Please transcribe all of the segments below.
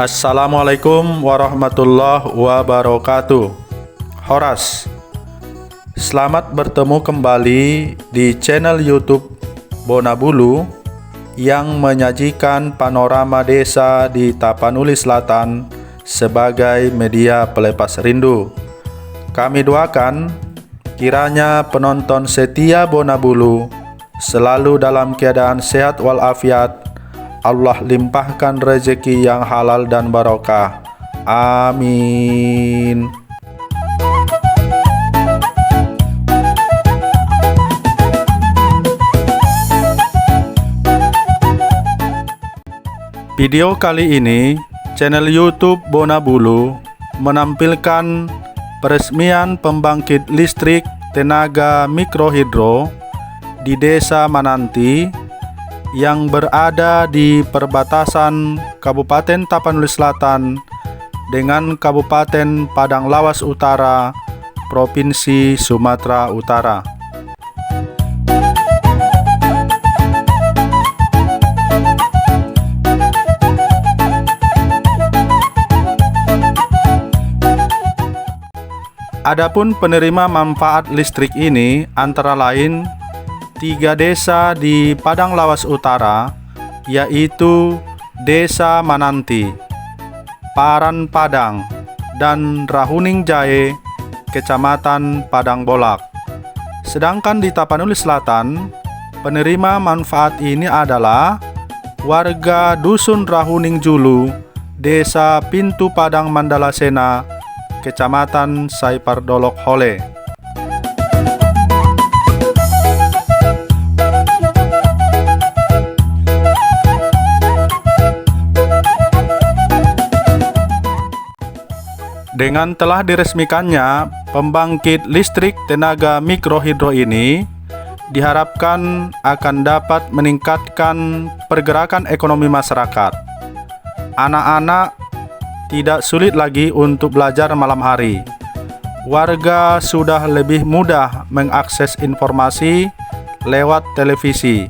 Assalamualaikum warahmatullahi wabarakatuh. Horas, selamat bertemu kembali di channel YouTube Bonabulu yang menyajikan panorama desa di Tapanuli Selatan sebagai media pelepas rindu. Kami doakan kiranya penonton setia Bonabulu selalu dalam keadaan sehat walafiat. Allah limpahkan rezeki yang halal dan barokah. Amin. Video kali ini, channel YouTube Bonabulu menampilkan peresmian pembangkit listrik tenaga mikrohidro di Desa Mananti yang berada di perbatasan Kabupaten Tapanuli Selatan dengan Kabupaten Padang Lawas Utara, Provinsi Sumatera Utara. Adapun penerima manfaat listrik ini antara lain 3 desa di Padang Lawas Utara, yaitu Desa Mananti, Paran Padang, dan Rahuning Jahe, Kecamatan Padang Bolak. Sedangkan di Tapanuli Selatan, penerima manfaat ini adalah warga Dusun Rahuning Julu, Desa Pintu Padang Mandalasena, Kecamatan Saipardolok Hole. Dengan telah diresmikannya pembangkit listrik tenaga mikrohidro ini, diharapkan akan dapat meningkatkan pergerakan ekonomi masyarakat. Anak-anak tidak sulit lagi untuk belajar malam hari. Warga sudah lebih mudah mengakses informasi lewat televisi.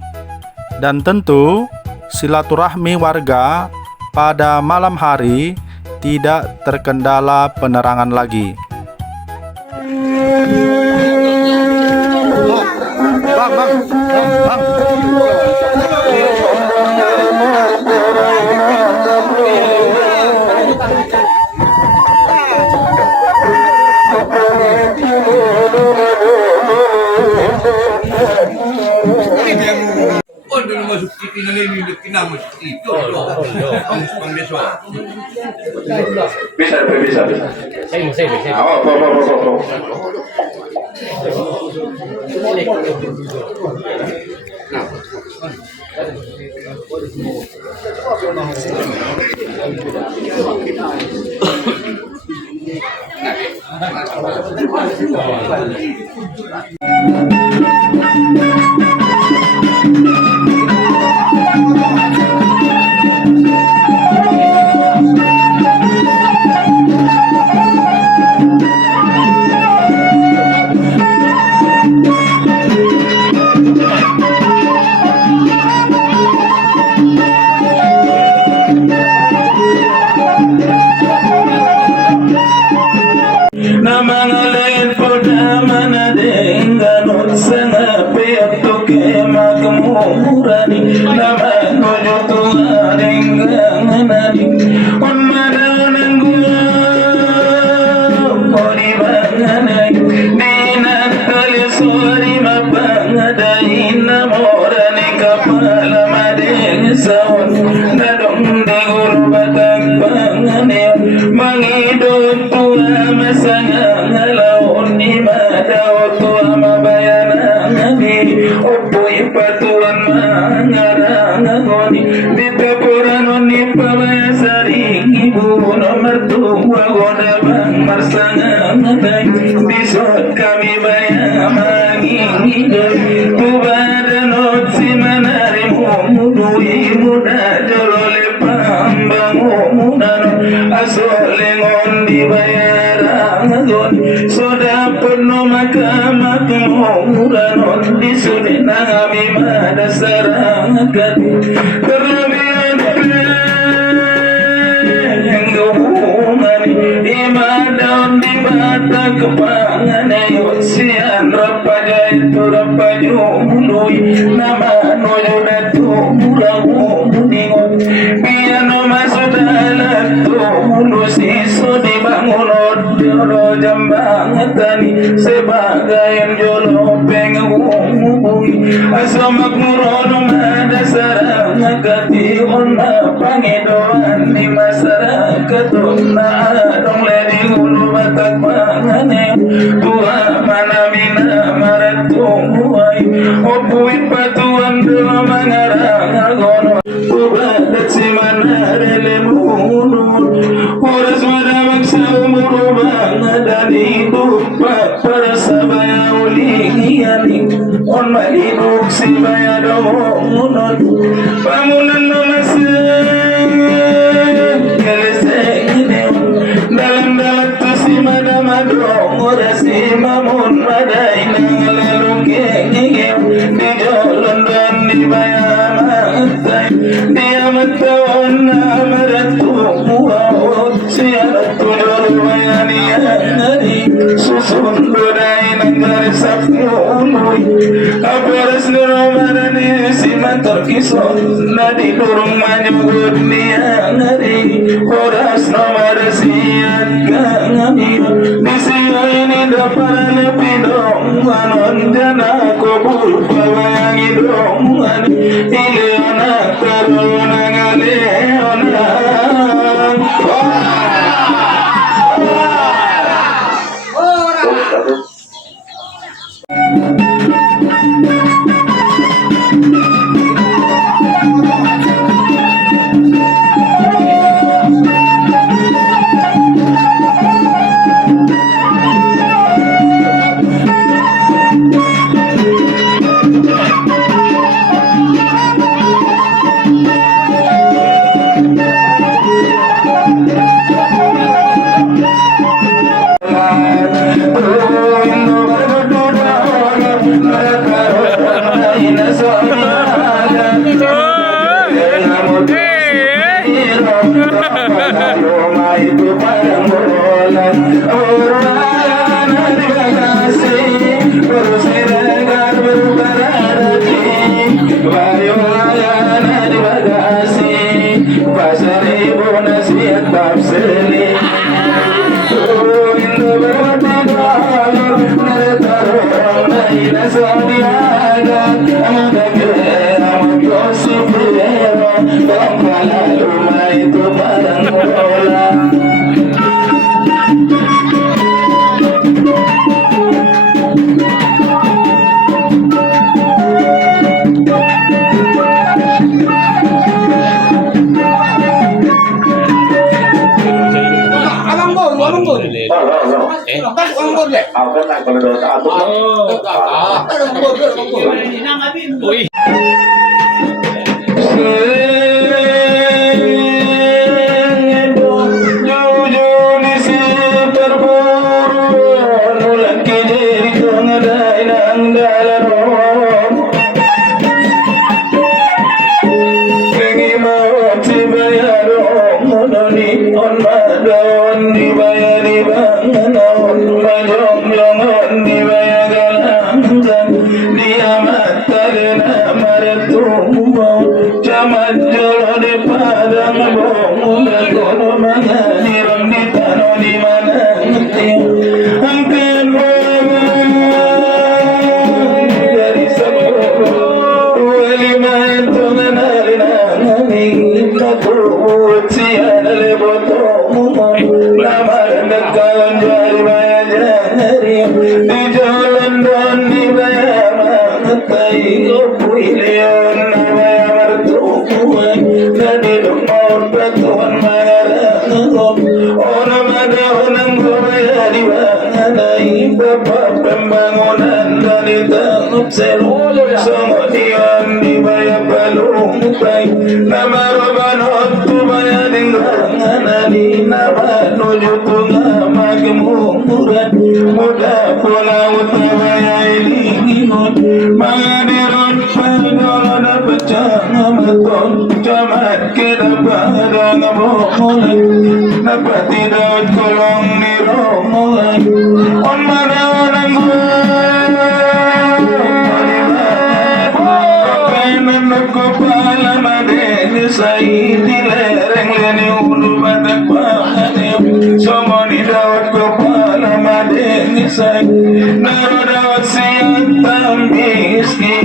Dan tentu silaturahmi warga pada malam hari tidak terkendala penerangan lagi. Masuk TV na lang yung kinamos dito. Ang beswa. Bisa. Saya. Oh. Madaun di mata kepangan ayo sian rapaja itu rapaju mului nama noyo datu mulamu muningon piano masuk dalam tu mulu siso dibangun odoro jambang tani sebagai jolo penghubungi asamak murono ada sarang agati onna pangedoan di masyarakat onna dong ledi ulu batak mangane tua mana mina maratu muai opuit patuan dua mangarang agono ubadat si mana rele munun uras wada maksa umuru bangadani dupa para sabaya ulingiani on malibuk si bayado munun bangunan nomase dalam tu si mana madong orasi mamun madai lalu kenge di jalan dan di bayamatai dia matawan amaratu muawat siaratu bayani ngari susun budai nangari sapului aparas nuromarani si mator kison nadi durung manyugut niya ngari oras nomor siat kangami disiyo ini dapat lebih dong anon jana kubur pawangi dong ile anak terona ngale Dapat tidak kolong sai di lereng leni ulu batak pangane somoni dawat kepala madeni sai narodawat siang tambiski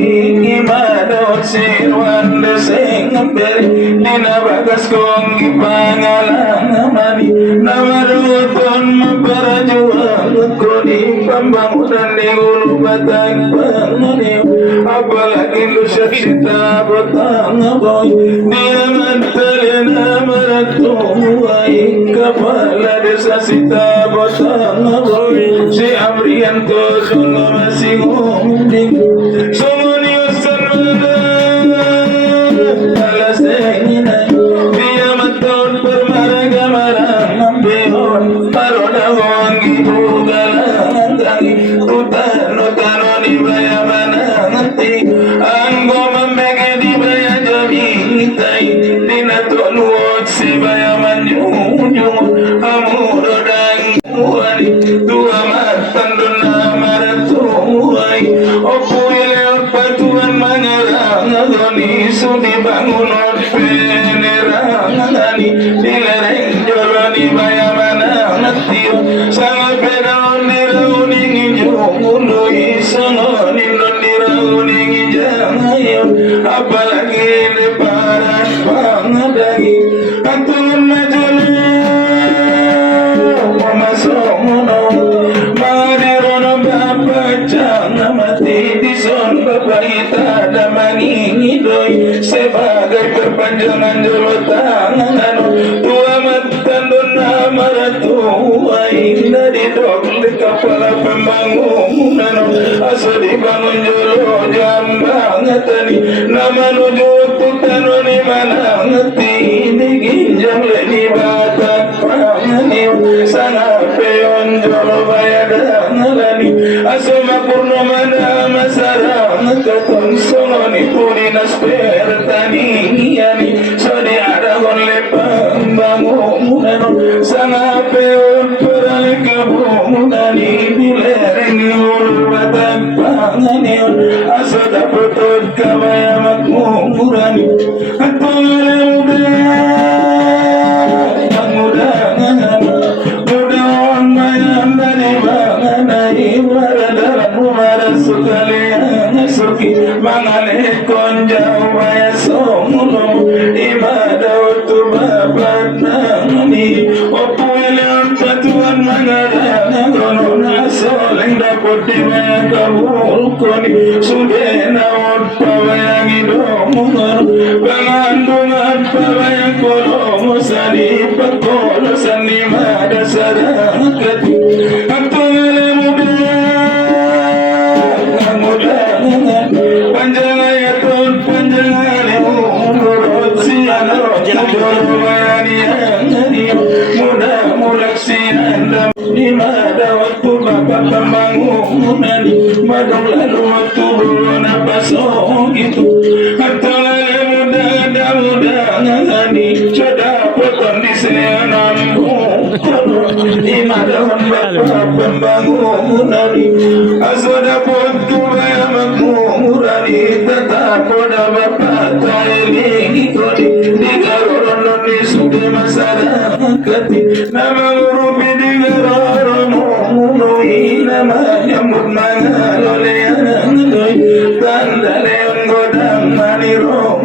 imadawat sirwan deseng beri dina bagas kong ipangalang amani namaruton memperajuang koni pembangunan di ulu batak pangane apalagi lu syaksita botang boy dia mantalina maratuai kepala desa sita botang boy si Amrian ko solo masih ngomong somoni usan mana alas engina dia maton permaraga marang ambeon paroda wangi bugalang tangi utano tano ni bayamana ngati anggo memege di baya jamitai dina toluot si bayaman nyung amudodang wani dua matan dona maratuai opo eleot patuan mangarang agoni sudi bangunot penerang ngani dilereng joloni bayamana ngatio sangat pedaon dirauning injung ului sangonin don dirauning injang ayo apalagi di paras pangadagi atun majuli mamasongono marirono bapacang mati di son bapaita damangi doi sebagai perpanjangan jolo tangan tua matan dona maratuai dari dok di kepala pembangunan asa dibangun jolo jambang tani nama nuju tutano ni mana ngeti diginjam leni batak pangani sana peon jolo bayadang lani asoma purnamana masarang katon sononi purinas pertani yani sodi aragon lepang bangunan sana peon peralik kebunani dilereng ulu batang pangani asoda potot kabaya makmurani atole muda mudaon mayan dari banganai maradaran mumaras sukalian suki mangale konjau baya somulom ibadah tu babat nangani opueleon patuan mangarang gono nasoleng dapot di maya kabul koni sudena ot pawayang idomungan pangandungan pawayang kolong sani pakolo sani mada sarang kati atungale muda panjangayatun panjangane umurot siano jolowani angani muda mulak sianda di mada waktu bapak pembangunan madong lalu waktu belum pasong gitu atungale muda ngani coda potong di senam di mada bapak pembangunan asoda potku bayam murani tetap pada bapak taili kodi di garoron di sude masyarakat nama urupi di garoron munui nama nyambut mangalole anangdoi tanda leon godam manirong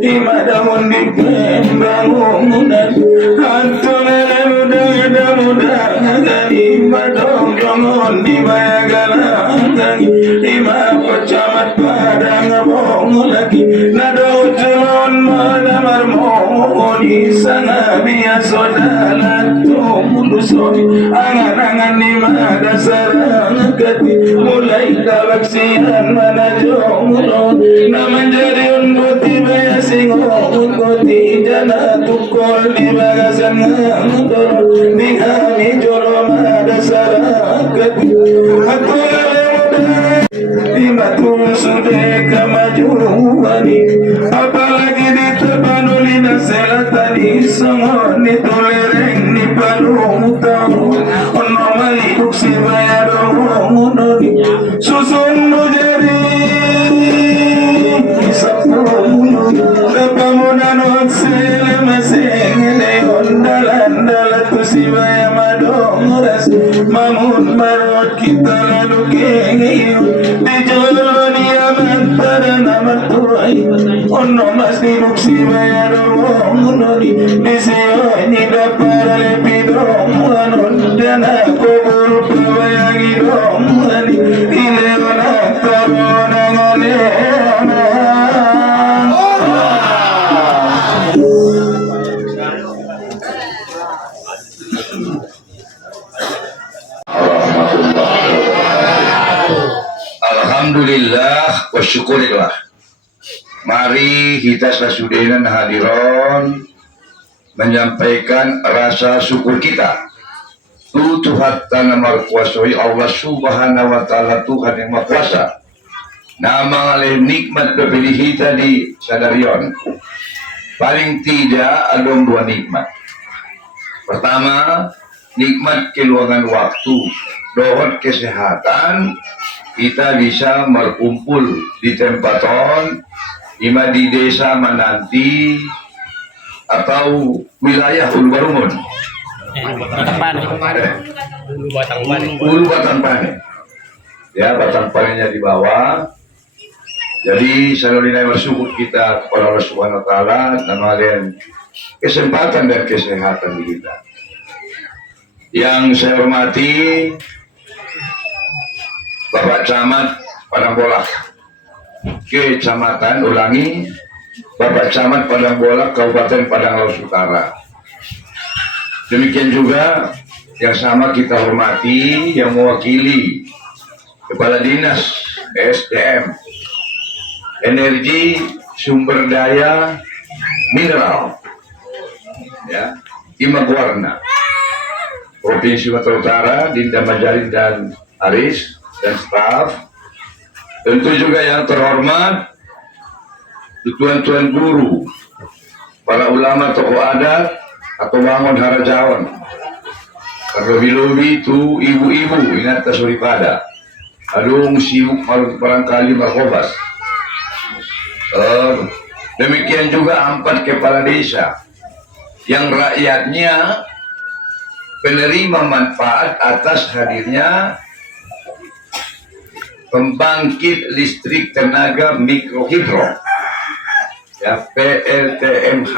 di madamun di pembangunan antolele muda ngani madong jongon di bayagalang lima pecamat padang bong lagi nado jelon madamar moni sana biasa dalat mulusoni angan-angan di mada sarang kati mulai kawak sian mana jomulon naman jariun buti baya singong koti jana tukol di bagasan ngandor di kami jolo mada sarang kati aku di matung sude kemajuani apalagi di tebanulina selatani songon ni tolereng ni palung tahu ono malibuk si bayadong noni susun mujeri isapun lepamunan Ono mas di nuksi bayaro noni Disio nyida para lepidong Anon dana kubur pabayagi dong Ile wana tarona ngane Alhamdulillah wa syukurillah. Mari kita sasudenan hadiron menyampaikan rasa syukur kita. Tuhan Maha Kuasa Allah Subhanahu wa taala Tuhan yang Maha Kuasa. Nama alih nikmat bebeli kita di sadarion. Paling tidak ada dua nikmat. Pertama, nikmat keluangan waktu, dohot kesehatan. Kita bisa berkumpul di tempat ima di desa Menanti atau wilayah Ulu Barumun. Ulu Batang Pane. Ya, Batang Panenya di bawah. Jadi selalu dinamai bersyukur kita kepada Allah Subhanahu wa taala dan mengalian kesempatan dan kesehatan di kita. Yang saya hormati Bapak Camat Padang Bolak, Kecamatan ulangi, Bapak Camat Padang Bolak, Kabupaten Padang Lawas Utara. Demikian juga yang sama kita hormati yang mewakili Kepala Dinas SDM, Energi Sumber Daya Mineral, ya, Imagwarna, Provinsi Sumatera Utara, Dinda Majalin dan Aris dan staf, tentu juga yang terhormat tuan-tuan guru, para ulama, tokoh adat atau bangun harajawan, terlebih-lebih itu ibu-ibu ingat tasuripada, adung sibuk barangkali markobas. Demikian juga 4 kepala desa yang rakyatnya penerima manfaat atas hadirnya pembangkit listrik tenaga mikrohidro, ya, PLTMH,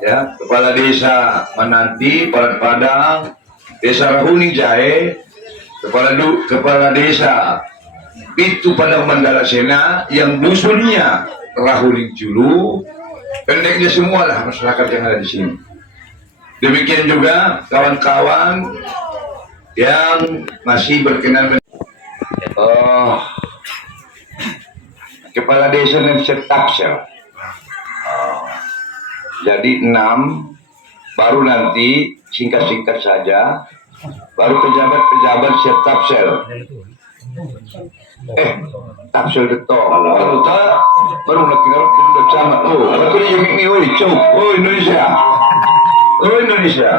ya, kepala desa Menanti, Padang, desa Rahuni Jahe, kepala desa Pitu Padang Mandala Sena, yang dusunnya Rahuni Julu, pendeknya semua lah masyarakat yang ada di sini. Demikian juga kawan-kawan yang masih berkenan kepala desa dan Tapsel. Jadi 6, baru nanti singkat-singkat saja, baru pejabat-pejabat Tapsel. Tapsel betul. Kalau tak, baru nak kira udah camat. Oh, betul yang ini, oh Indonesia, Indonesia.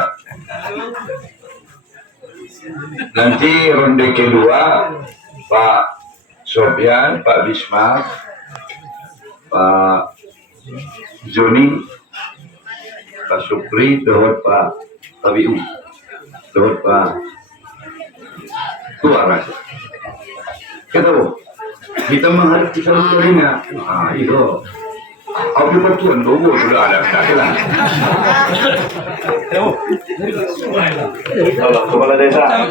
Nanti ronde kedua Pak Sofian, Pak Bisma, Pak Joni, Pak Supri, dohot Pak Tabiu, dohot Pak Tuaras. Ketahu, kita menghadapi satu lainnya. Itu. Aku betulan dulu sudah ada lah. Kalau kepala desa,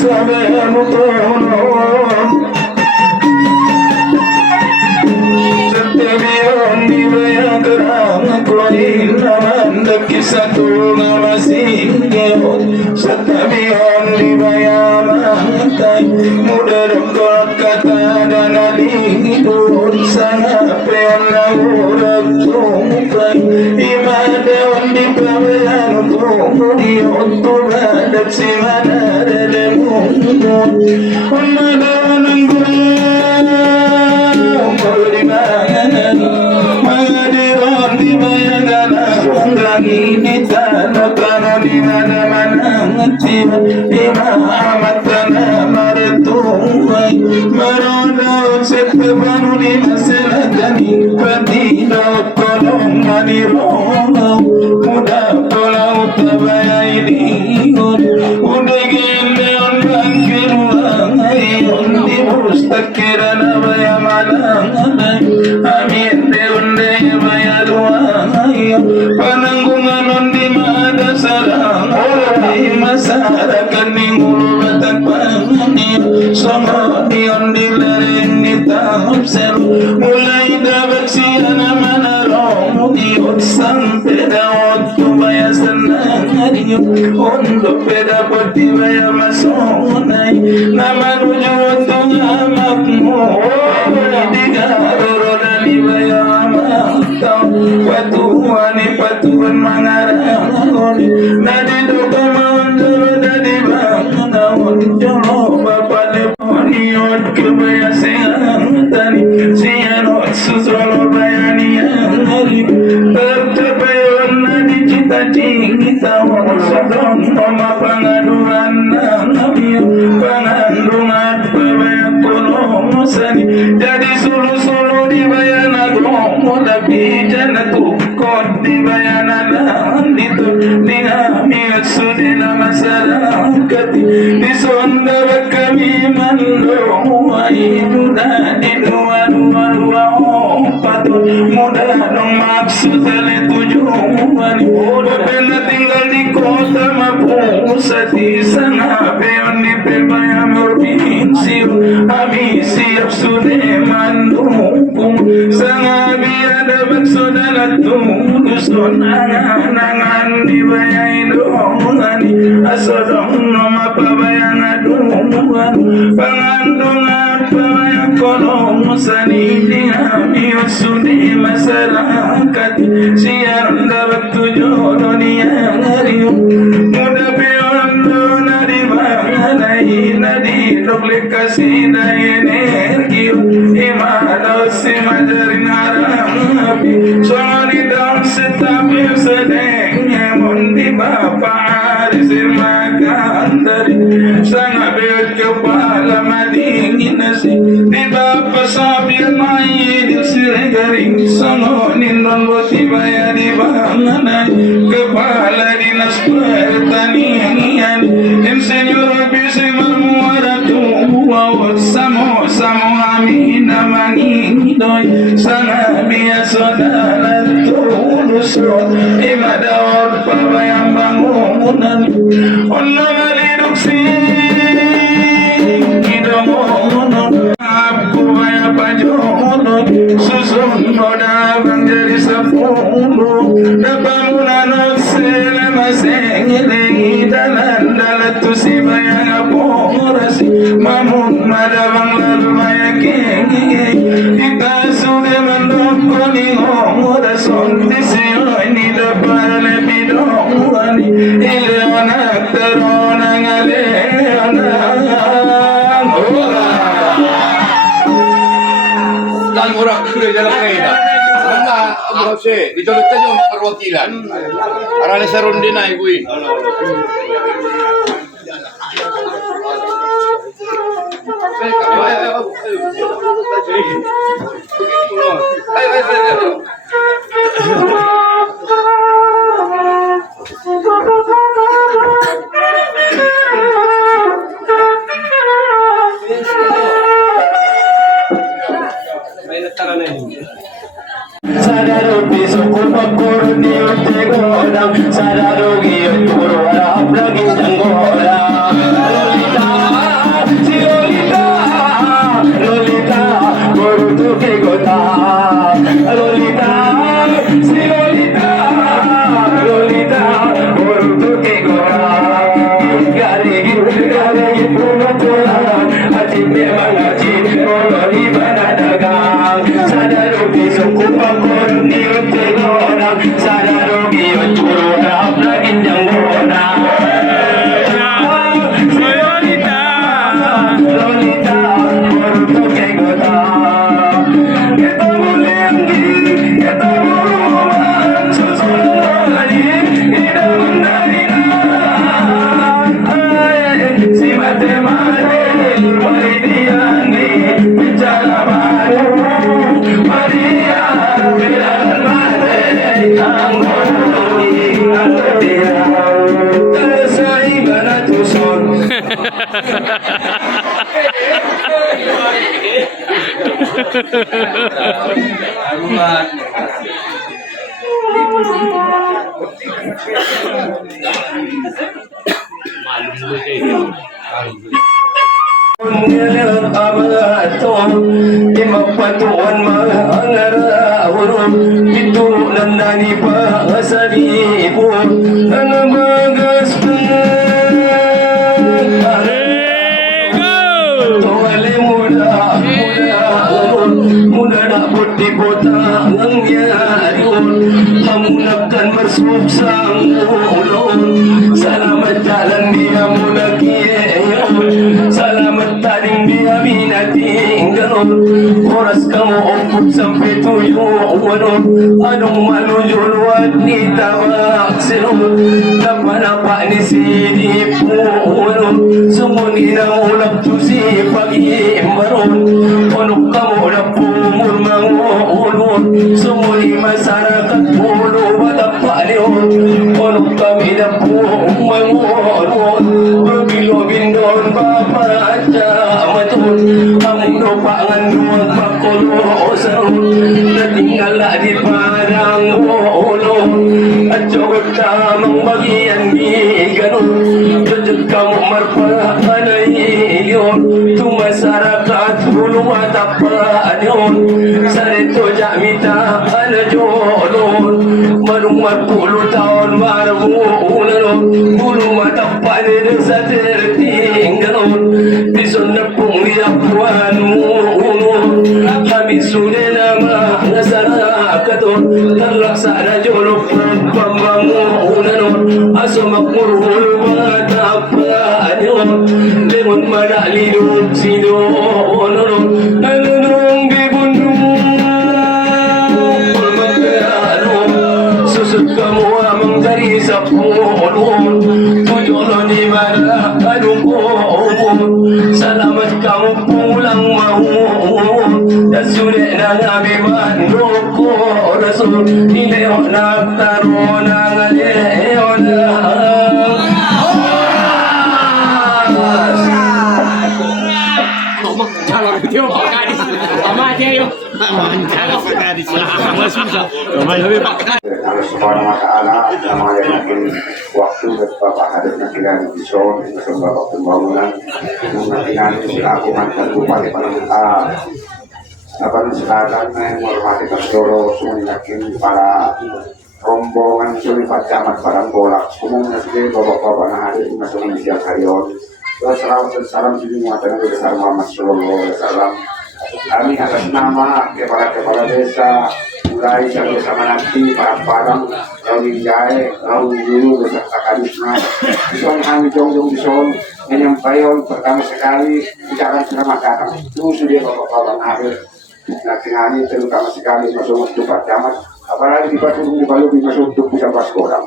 sabemos todo. Setiap di bayang kerang Kuain namanda kisah tu nama singgih. Setiap di bayang mantai muda dengkot kata dan alidur sangat pernah urak tungkai imadah di pameran kemudian tu badak si mana ada mungkin umadan Mengadiran di bayangan Anggangi di tanah tanah di mana-mana ngetiba Imamat tanah maretuai Merondaun setebanu di masalah dani Pertidaut kolong manironau Muda polau tabaya ini Udah gini ondan keruang Ayon di mustakiran abaya malang Amin deunde baya doang Pananggungan ondi mada sarang Di masyarakat ni ngulubatan pangani Songo di ondi lereng ni tahap seru Mulai dapat siana manarong Di utsang pedawat kubaya senang hariyo Untuk pedapot di baya masonay Nama nuju untung amakmu Di garoro dan di baya amak Patuan patuan mangarang Nadi doka mandoro dadi bangun Jolo bapak leponiot kebaya seang tani Sianot susolo bayani yang hari Tercapayon nadi cita tinggi tawon Sodong mama pangaduan namiyo Pangandungan pebaya kolong sani Jadi sulu-sulu di bayana gomo Tapi jana tukot di bayana itu Ningamit sudina masyarakat Di sondarat kami mandong Wai muda di dua-dua patut Muda dong maksud tali tujuan Bapena tinggal di kota Mapusat di sana Peon di pebaya provinsi Kami siap sudah mandukung Sangabi ada bersaudara Dusun angan-angan dibayai dongani Asodong nama pabayang adungan Pangandungan pabayang kolong Sani dihami usudi masyarakat Siar dapat tujuh dunia ngariu Muda pion nadi banganai Nadi duplikasi daya energi Imadah si majarin haram api Soni daun setapi sedengnya Mundi bapak arisir makan dari Sangat biar kepala madingin nasi Di bapak sabir main di sirih garing Sono nindon boti bayar di banganai Kepala dinas pertanian Insinyur bisi memuara tuwa Samo amin amangi doi Sangat biasa dalam tulus Imadawar pabayang bangunan Allah maliduk Idomonon Aku bayar pajonon Susun moda bang jadi sepuluh Dapamunan selama sengiling Dalan tu si bayang aporasi Mamun madabang lalu mayaking Kita sudah mendokoni Ngoda sonti siyo ini dapat lebih dongani Ileonak terona ngaleonak Dan orang sudah jalan kaya karena Bose dicoloknya yung perwakilan arane serundi na ibu ini Sadaro piso kumakor ni utegoda Sadaro giyo puro harap lagi janggora Lolita lagi pulang Haji memang haji Kalau ibadah dagang Sadar rugi suku pakun Ni untuk orang Sadar rugi turun Rap lagi yang orang Lolita Baru kay gota Kita boleh anggi Kita berulang Susunod lagi Kita mendarina Si mate-mate Mari diani Bicara baru Maria Bilangan mate Ang dia Selesai banatuson Patuan mangarahurun Pitulan nani pasalibun Ano bagas Tuwali muda na puti puta ang yariun Hamunagkan bersuksang ulon Salamat jalan dia mula kiyon Salamat tading dia minating ganon Oras kamu umput sampai tuyong wanon Anong malujulwat ni tawag sinon Napanapa ni sinip mo wanon Sumuni na ulap to si pag-iimbaron Onok kamu na pumulmang ulon Sumuni masarakat ulo matapa niyon Onok kami na pumang ulon Berbilo-bindon papaca matun Among dopangan duwag pakulo sarun Natingala di parang ulon At jogod tamang bagian di ganon Jujud kamu marpaanay iyon Tumasarakat ulo matapa niyon Sarito jamita anajolon Manong marpulo taon marbuulan Ulo matapa nila sa terting ganon Bison na pong liyapuan mo Kami sulit na mga sarakaton Talaksa na jolo pong pambangunan Aso makmurulo mga tapaan yun Lemon manalilog sinoon Nanunong bibunong Pagkano Susot ka mo amang dari sa pulon Tujulo ni Mara anong Salamat kamu pulang mau Dasulit na ngabiman Roko rasul Ileo naktaro na ngaleo na Allah Subhanahu wa Ta'ala yang mengajarkan waktu Bapak hadirnya kita di Bison untuk Bapak pembangunan mengajarkan selaku mantan bupati Panamata Bapak sekarang yang menghormati Kasdoro mengajarkan para rombongan Sulifat Camat Barangbolak umumnya sendiri Bapak-Bapak yang hadir di Masjid Indonesia Karyon salam semua tenaga besar Muhammad Sallallahu Alaihi Wasallam. Kami atas nama kepala desa mulai sampai sama nanti para padang Rawi Jaya, Rawi Dulu beserta Kadisna Bison kami jongjong Bison menyampaikan pertama sekali ucapan selamat datang itu sudah bapak-bapak hadir nanti hari terutama sekali masuk untuk Pak Camat apalagi di Batu di Balu masuk untuk bisa Baskoram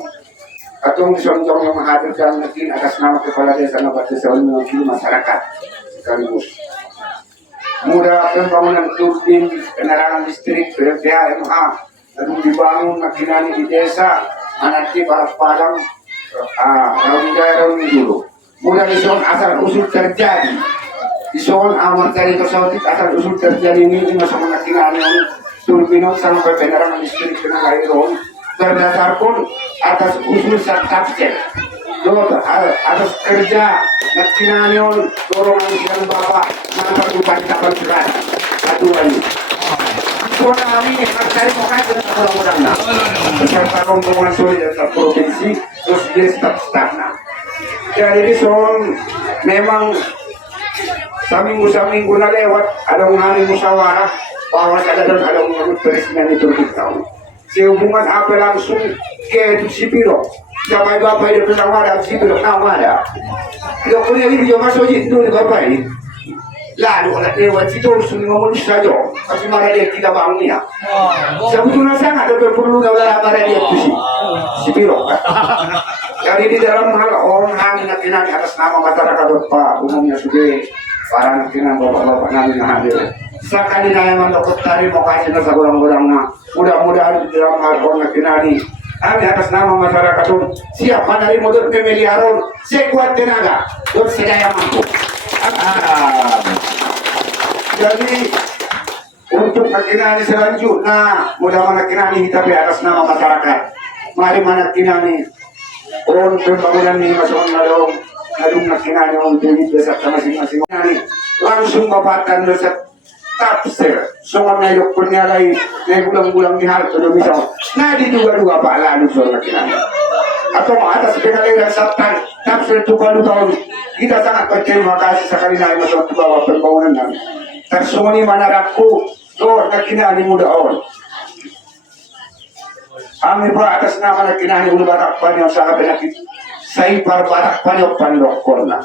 Katung Sonjong yang menghadirkan mungkin atas nama kepala desa Nabat Desa mewakili masyarakat sekaligus mudah pembangunan turbin penerangan listrik PLTA MH lalu dibangun makinani di desa nanti para padang Rawi dulu mudah disuruh asal usul terjadi disuruh amat dari tersebut asal usul terjadi ini masuk makinani turbin sampai penerangan listrik tenaga hidro berdasarkan atas usul tafsir atas kerja makinanion dorongan siang bapak nampak bupati kapal serat aturan soal kami mencari muka dengan mudah-mudahan beserta rombongan solidaritas provinsi terus dia staf-stafna Jadi Bison, memang saminggu na lewat, ada mengalami musyawarah bahwa ada menurut presiden itu kita. Sehubungan apa langsung ke Sipiro. Sampai bapak itu pernah ada Sipiro nama ada. Tidak punya ini juga masuk itu di bapak ini. Lalu kalau lewat situ langsung ngomong saja. Tapi mana dia tidak bangunnya. Sebetulnya sangat ada perlu dalam mana dia itu Sipiro. Jadi di dalam hal orang nakinan atas nama masyarakat Pak umumnya sudah para nakinan bapak-bapak nabi yang hadir. Sekali naya mandokot tari mau kasih nasa gulang-gulangnya. Mudah-mudahan di dalam hal orang nakinani kami atas nama masyarakat siap dari modal pemeliharaan sekuat tenaga dan sedaya mampu. Jadi untuk nakinani selanjutnya mudah nakinani kita atas nama masyarakat. Mari nakinani on pembangunan ini masuk dalam nakinani untuk desa masing-masing langsung babatkan dosa tafsir semua nyayok punya lagi gulang-gulang di hal itu bisa nah diduga-duga Pak lalu soal nakinani atau atas pengaliran sabtan tafsir itu baru tahun kita sangat berterima kasih sekali naik masuk ke bawah pembangunan kami tersuni mana raku doa nakinani muda awal kami atas nama nakinani ulu batak panyo sa penakit saya par batak panyo pandokona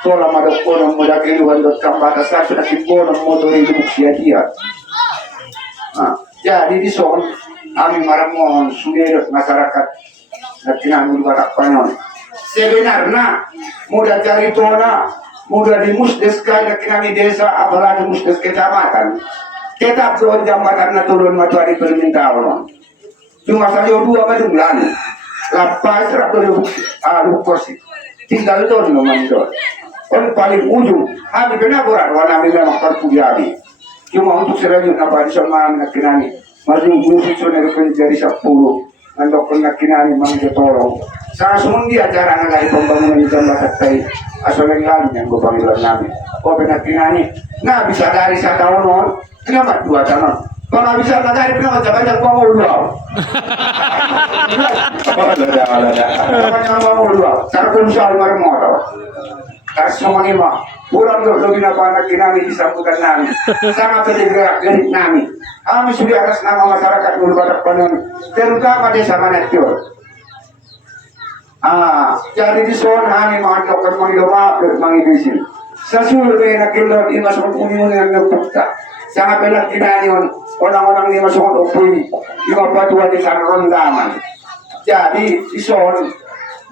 tola madokona muda keluhan dot kambata sa penakit kono motori di buksia dia jadi di son kami maramon sudah masyarakat nakinani ulu batak panyo sebenarnya muda cari tona muda di musdeska nakinani desa apalagi musdes kecamatan tetap turun jambatan na turun matuari permintaan cuma saja 2 bulan lapas rakyat kursi tinggal itu nomor itu kan paling ujung kami kena berat warna memang perkuliahi cuma untuk selanjutnya apa sama nakinani masih musik sudah dari 10 andok nakinani mangga tolong saya semua dia acara ngai pembangunan jembatan tadi asal yang yang gue panggilan nabi kau nakinani nah bisa dari 1 tahun kenapa 2 tahun kalau bisa nagari kenapa jangan mau luau jangan mau luau cara kumsal marmoto karena semua ini mah kurang lebih apa anak kami disambutkan nami sangat tergerak dari nami kami sudah atas nama masyarakat Ulu Batak Panon terutama desa Manatjur jadi di sana kami mengatakan mengidomaaf mengibisin sesuai dengan kilor ini masuk union yang nepukta sangat benar kinanion orang-orang ini masuk opini lima batuan di sana rondaman jadi ison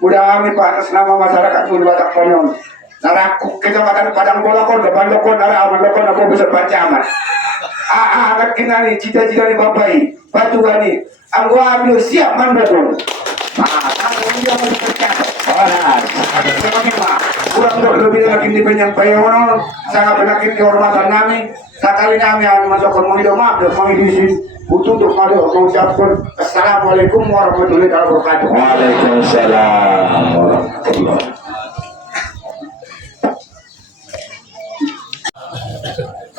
udah kami atas nama masyarakat Ulu Batak Panon narakuk kecamatan Padang Bolakon depan dokon arah aman dokon aku besar pancaman anak kinani cita-cita ni bapai batuan ni aku ambil siap mandokon dia mau tercatat kurang lebih lagi di penyampaian sangat penyakit kehormatan kami sekali kami akan masuk ke mengido maaf dan mengisi untuk mengucapkan assalamualaikum warahmatullahi wabarakatuh. Waalaikumsalam warahmatullahi.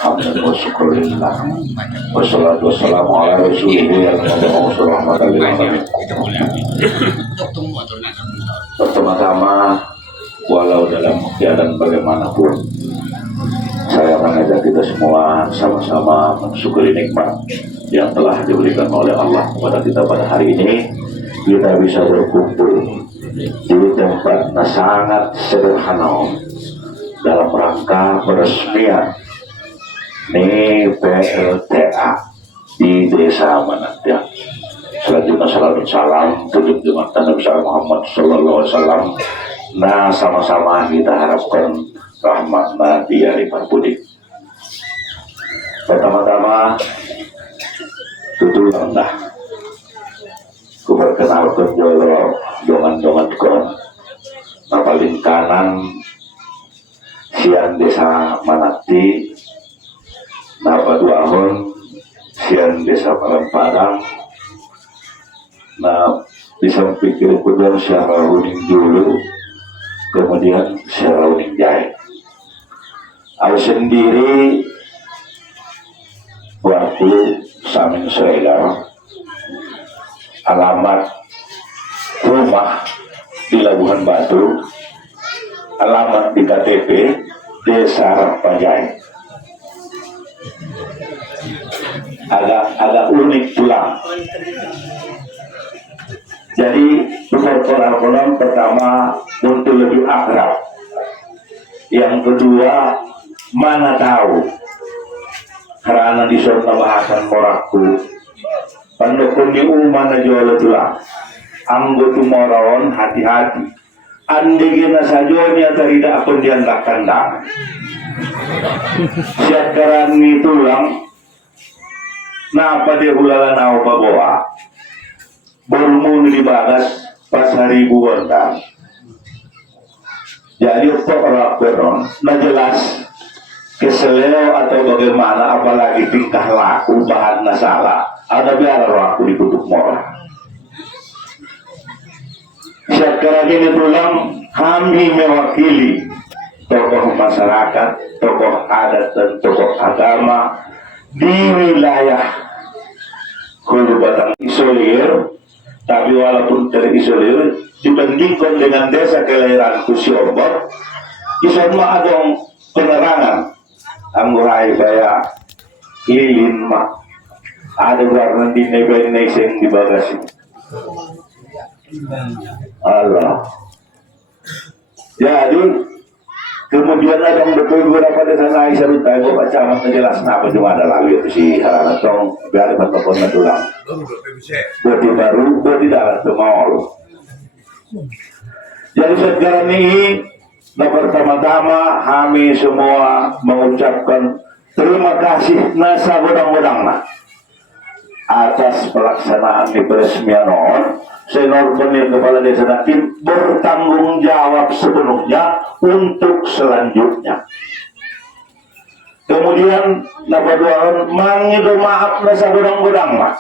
Alhamdulillah wa syukurillah wassalatu wassalamu ala rasulillah pertama-tama walau dalam keadaan bagaimanapun saya mengajak kita semua sama-sama mensyukuri nikmat yang telah diberikan oleh Allah kepada kita pada hari ini. Kita bisa berkumpul di tempat sangat sederhana dalam rangka peresmian PLTA di Desa Manatjur. Selanjutnya salam salam tunjuk jumatan Nabi Muhammad Sallallahu Alaihi Wasallam. Nah sama-sama kita harapkan rahmatna di hari Parbudi. Pertama-tama tutul rendah. Ku perkenalkan jolo dongan-dongan kon. Nah paling kanan sian Desa Manati. Napa duahon sian Desa Padang. Nah di samping kiri kedua Syahrawuning dulu, kemudian Syahrawuning Jaya. Aku sendiri waktu Samin Sregar, alamat rumah di Labuhan Batu alamat di KTP Desa Rapajai. Agak unik pula. Jadi persoalan pertama untuk lebih akrab. Yang kedua, mana tahu karena di sana bahasan moraku pandokon di umana jolo tulang anggota moraon hati-hati andigina sajonya tidak akan dianggap kandang siap karani tulang napa dia hulala nau paboa bermun di bagas pas hari bulan. Jadi orang nah jelas keseleo atau bagaimana apalagi tingkah laku bahan salah ada biar aku dikutuk moral. Sekarang ini tulang kami mewakili tokoh masyarakat, tokoh adat dan tokoh agama di wilayah Hulu Batang isolir, tapi walaupun terisolir dibandingkan dengan desa kelahiran Kusiombor, isomma ada penerangan. Anggurai saya lilin mak ada warna di nebeng-nebeng di bagasi. Allah. Jadi kemudian ada yang betul beberapa desa naik sarut tayo baca mas jelas apa cuma ada lalu itu si harana tong biar bertopon tulang. Bodi baru bodi darat semua. Jadi sekarang ini pertama-tama kami semua mengucapkan terima kasih nasa bodang-bodang atas pelaksanaan di peresmian Senor Penil Kepala Desa Datim bertanggung jawab sepenuhnya untuk selanjutnya. Kemudian napaduan mangido maaf nasa bodang-bodang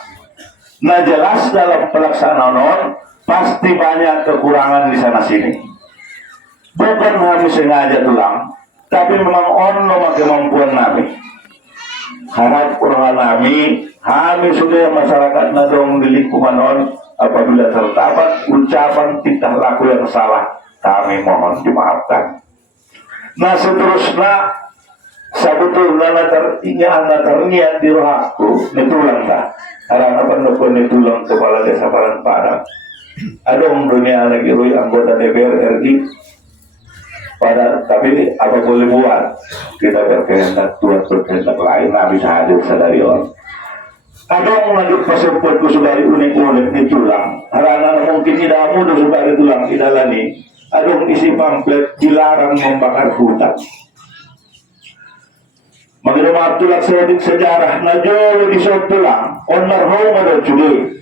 nah jelas dalam pelaksanaan pasti banyak kekurangan di sana sini. Bukan kami sengaja tulang, tapi memang ono kemampuan kami. Harap orang kami sudah masyarakat nadong di lingkungan apabila terdapat ucapan tingkah laku yang salah, kami mohon dimaafkan. Nah seterusnya, sebetulnya terniat di rohaku, nitulang dah. Karena pendukung nitulang kepala desa Baran Padang. Ada dunia lagi rui anggota DPR RI. Tapi apa boleh buat kita berkehendak Tuhan berkehendak lain nggak bisa hadir sadari orang. Ada yang lanjut pasempatku subari unik-unik di tulang. Karena mungkin tidak mudah subari tulang idalani. Ada yang isi pamflet dilarang membakar hutan. Mengenai tulang sedik sejarah najol di sot tulang. Onar home ada juga.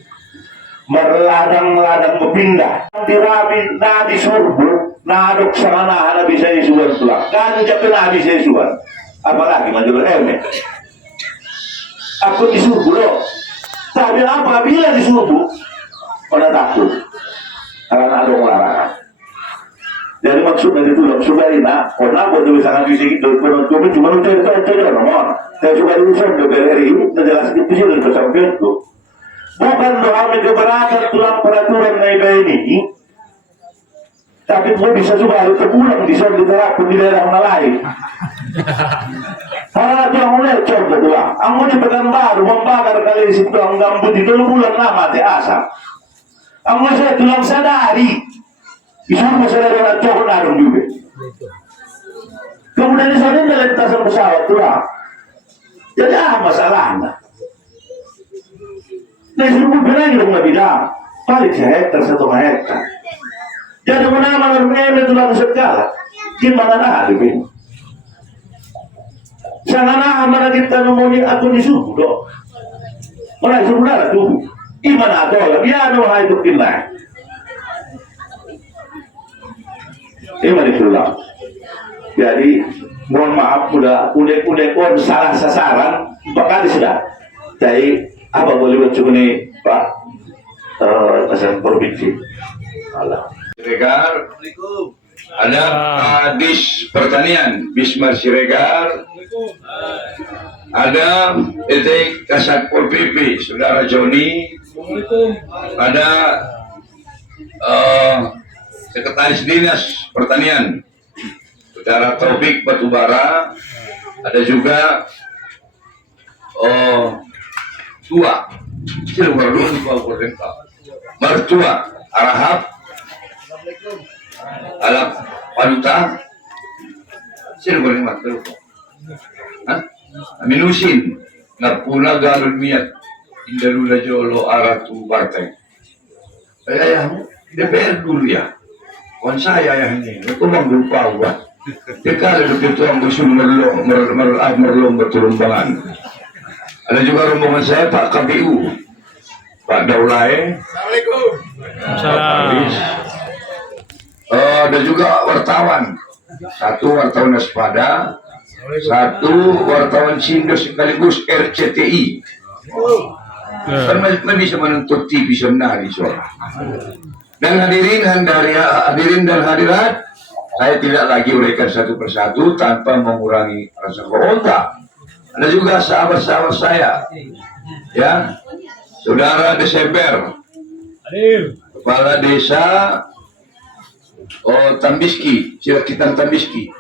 Merladang-ladang berpindah. Dirabi nadi surbu. Nadok sa kana na bisa isuan tulang. Ganja kena bisa isuan. Apalagi majul aku disuruh loh. Tapi apabila disuruh, pada takut. Karena ada larangan. Jadi maksudnya itu loh, sudarina, karena aku tuh bisa ngaji sedikit, penonton cuma nuntut itu nomor. Saya sudah urusan DPR RI, menjelaskan itu sih dari sampai itu. Bukan doa keberatan tulang peraturan naibah ini. Tapi gue bisa juga harus terpulang bisa diterapkan di daerah lain. Karena yang mulai contoh doang, aku di Pekanbaru membakar kali si tulang gambut itu bulan lama mati asap. Aku saya tulang sadari, bisa masalah dengan cowok narung juga. Kemudian di sana melintasan pesawat tulang, jadi masalahnya. Nah suruh bilang dong nggak beda, paling sehektar 1 hektar. Jadi mana itu langsung segala, gimana ada ini? Sangat mana kita ngomongin aku disuruh dong, mana suruh darah tuh, gimana tuh? Ya ada hal itu kita. Ini disuruh. Jadi mohon maaf udah salah sasaran, bakal sudah. Jadi apa boleh baca ini Pak? Pesan provinsi. Allah. Siregar, ada Kadis Pertanian Bismar Siregar, ada PT Kasatpol PP Saudara Joni, ada Sekretaris Dinas Pertanian Saudara Taufik Batubara, ada juga tua, mertua Arahap, Alap Paluta, sino ba rin matalo ko? Ha? Minusin, na puna galon miyat, indalula jolo aratu bartay. Kaya mo, DPR dulu ya. Kung saya yang ini, itu menggupa gua. Jika itu yang usul merlong berturumbangan. Ada juga rombongan saya Pak KPU, Pak Daulay. Assalamualaikum. Salam. Ada juga wartawan, satu wartawan Waspada, satu wartawan Sindo sekaligus RCTI. Kan bisa menuntut TV sebenarnya suara. Dan hadirin dan hadirat, saya tidak lagi uraikan satu persatu tanpa mengurangi rasa hormat. Ada juga sahabat-sahabat saya, ya, Saudara Desember, Kepala Desa Tambiski, Cilakitan Tambiski,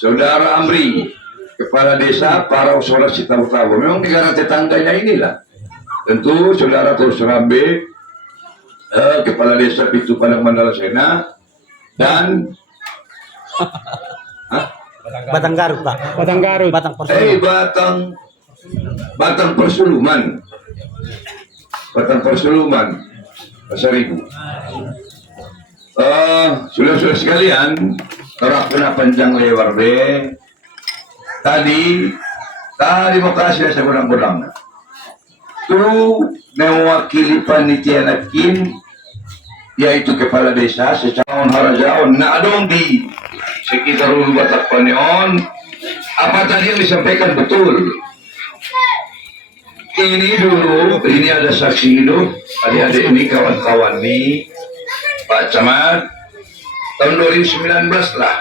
Saudara Amri, Kepala Desa Parau Solar Citautabo. Memang negara tetangganya inilah. Tentu Saudara Tosrambe, Kepala Desa Pitu Padang Mandala Sena, dan Batang Garut, Pak. Batang Garut. Batang Persuluman. Batang Persuluman. Batang Persuluman. Pasar Ibu. Sudah sekalian, orang kena panjang lebar deh. Tadi mau kasih saya kurang-kurang. Itu mewakili panitia nakin, yaitu kepala desa secara harajaon. Nah, dong di sekitar Ulu Batak Paneon, apa tadi yang disampaikan betul? Ini dulu, ini ada saksi hidup, adik-adik ini, kawan-kawan ini, Pak Camat, tahun 2019 lah.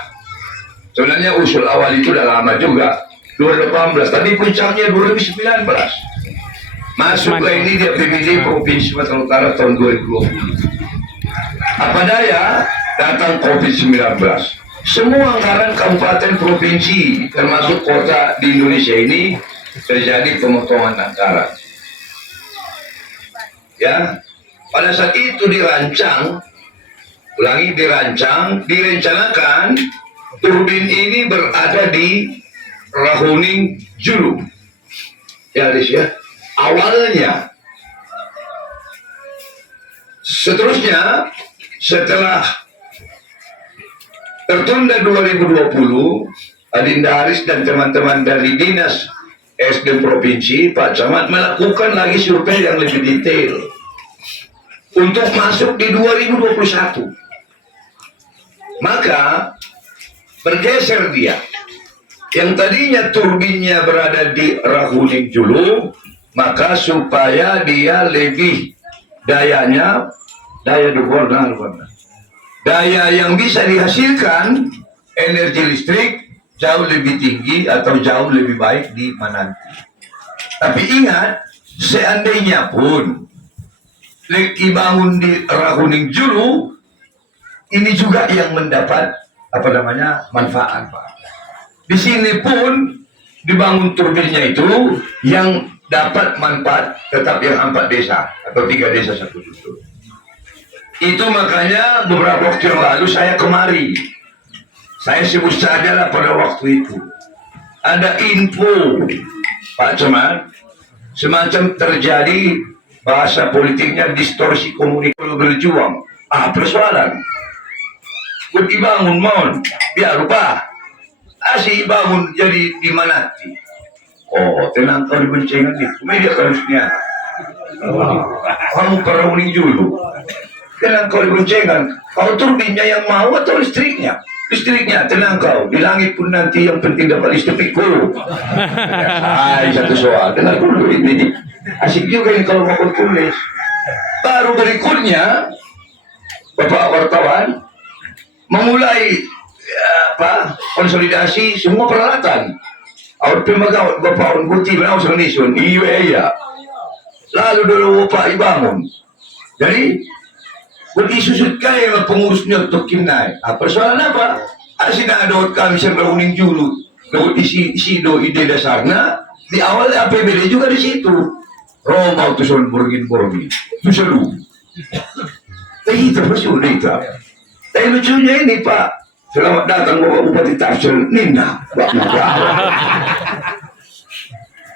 Sebenarnya usul awal itu udah lama juga, 2018, tapi puncaknya 2019. Masuk ke ini dia PBD Provinsi Sumatera Utara tahun 2020. Apa daya, datang COVID-19. Semua anggaran kabupaten provinsi, termasuk kota di Indonesia ini, terjadi pemotongan anggaran. Ya, pada saat itu direncanakan turbin ini berada di Rahuning Julu. Ya, Alis ya. Awalnya. Seterusnya, setelah tertunda 2020, Adinda Aris dan teman-teman dari Dinas SDM Provinsi, Pak Camat melakukan lagi survei yang lebih detail untuk masuk di 2021. Maka bergeser dia. Yang tadinya turbinnya berada di Rahuning Julu, maka supaya dia lebih daya yang bisa dihasilkan energi listrik jauh lebih tinggi atau jauh lebih baik di Mananti. Tapi ingat, seandainya pun dibangun di Rahuning Julu, ini juga yang mendapat manfaat, Pak. Di sini pun dibangun turbinnya itu yang dapat manfaat tetap yang 4 desa atau 3 desa satu dusun. Itu makanya beberapa waktu yang lalu saya kemari. Saya sebut sajalah pada waktu itu. Ada info, Pak Camat, semacam terjadi bahasa politiknya distorsi komunikasi berjuang. Persoalan. Buat dibangun mohon, biar lupa. Asyik bangun jadi di Manati. Tenang kau di bencengan itu. Media harusnya. Kamu Rahuning Julu. Tenang kau di bencengan. Kau turbinnya yang mau atau listriknya? Listriknya, tenang kau. Di langit pun nanti yang penting dapat listrikku. Satu soal. Tenang dulu ini. Asik juga ini kalau mau tulis. Baru berikutnya, Bapak wartawan memulai konsolidasi semua peralatan. Awal pemagawat Bapak Unguti Benau Sonisun, iya. Lalu dulu Bapak Ibangun. Jadi, berisusut kaya pengurusnya untuk kimnai. Persoalan apa? Sinadot kami sa Rauning Julu. Isido ide dasarnya. Di awal APBD juga di situ. Roma tusun Borgin. Tusalu. Tapi terus ulit. Tapi lucunya ini Pak. Selamat datang Bapak Bupati Tapsel. Nina.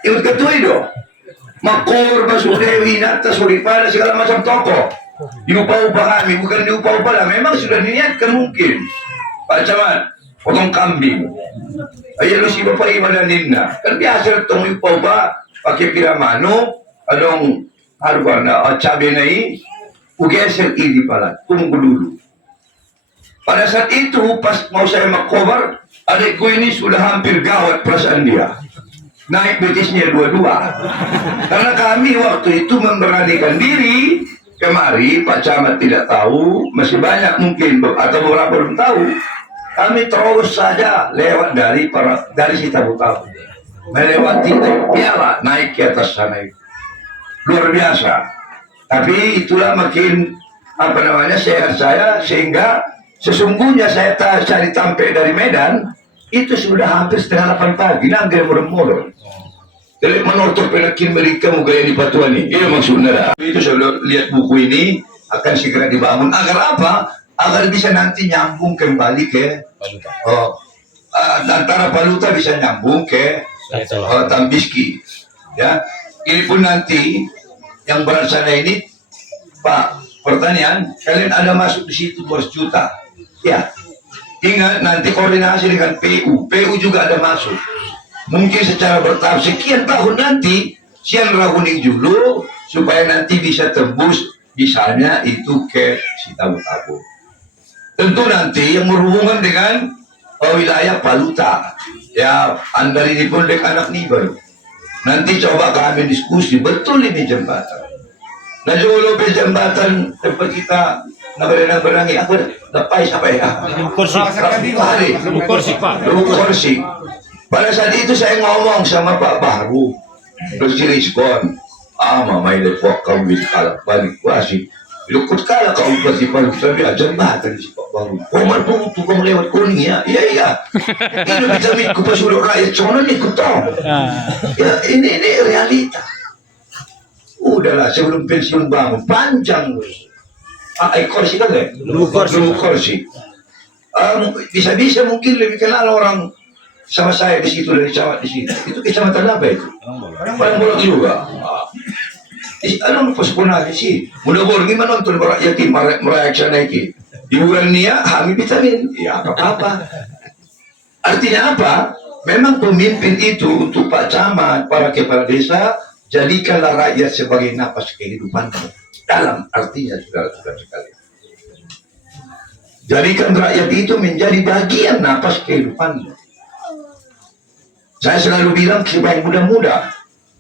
Ingat ketua itu. Makor, Basudewi, Nata, Suripana, segala macam tokoh. Diupah-upah kami, bukan diupah-upah lah. Memang sudah diniatkan mungkin. Pak Camat, potong kambing. Ayo lu si Bapak Iman dan Nina. Kan biasa tong upah-upah, pakai piramano, adong harga cabai naik, ugeser ini pala, tunggu dulu. Pada saat itu, pas mau saya makobar, adikku ini sudah hampir gawat perasaan dia. Naik betisnya dua-dua. Karena kami waktu itu memberanikan diri, kemari Pak Camat tidak tahu, masih banyak mungkin atau beberapa belum tahu. Kami terus saja lewat dari si tabu-tabu, melewati piala naik ke atas sana itu. Luar biasa. Tapi itulah makin sehat saya, sehingga sesungguhnya saya cari tampe dari Medan itu sudah hampir setengah 8 pagi, nangger murmur. Jadi menutup penakin mereka gaya di Patuan ini. Itu maksudnya. Itu saya lihat buku ini akan segera dibangun. Agar apa? Agar bisa nanti nyambung kembali ke antara Paluta bisa nyambung ke Tambiski. Ya, ini pun nanti yang berasal ini Pak pertanian, kalian ada masuk di situ 200 juta. Ya. Ingat nanti koordinasi dengan PU juga ada masuk. Mungkin secara bertahap sekian tahun nanti sian rahuning dulu supaya nanti bisa tembus misalnya itu ke si tabu-tabu. Tentu nanti yang berhubungan dengan wilayah Paluta. Ya, Anda ini pun dek anak nih baru. Nanti coba kami diskusi betul ini jembatan. Nah, jolo pe jembatan tempat kita naberangi apa dapai sampai kursi. Pada saat itu saya ngomong sama Pak Baru terus Ciskon mamai lepok kau kalak balik kuasi lukut kalak kau pasti balik tapi jembatan si Pak Baru komar pun tuh kau lewat kuning ya iya ini bisa mikir pasuruh rakyat cuman ikut tahu ya ini realita. Udahlah sebelum pensiun bangun panjang kursi kan ya? Kursi. Bisa-bisa mungkin lebih kenal orang sama saya di situ dari camat di sini. Itu kecamatan apa itu? Parangbolok juga. Ano pas po natin si mudah-mudahan gimana nonton rakyat merayakan naik iuran niya kami vitamin ya apa-apa. Artinya apa? Memang pemimpin itu untuk Pak Camat, para kepala desa, jadikanlah rakyat sebagai napas kehidupan dalam artinya saudara-saudara sekalian. Jadikan rakyat itu menjadi bagian napas kehidupan. Saya selalu bilang supaya muda-muda,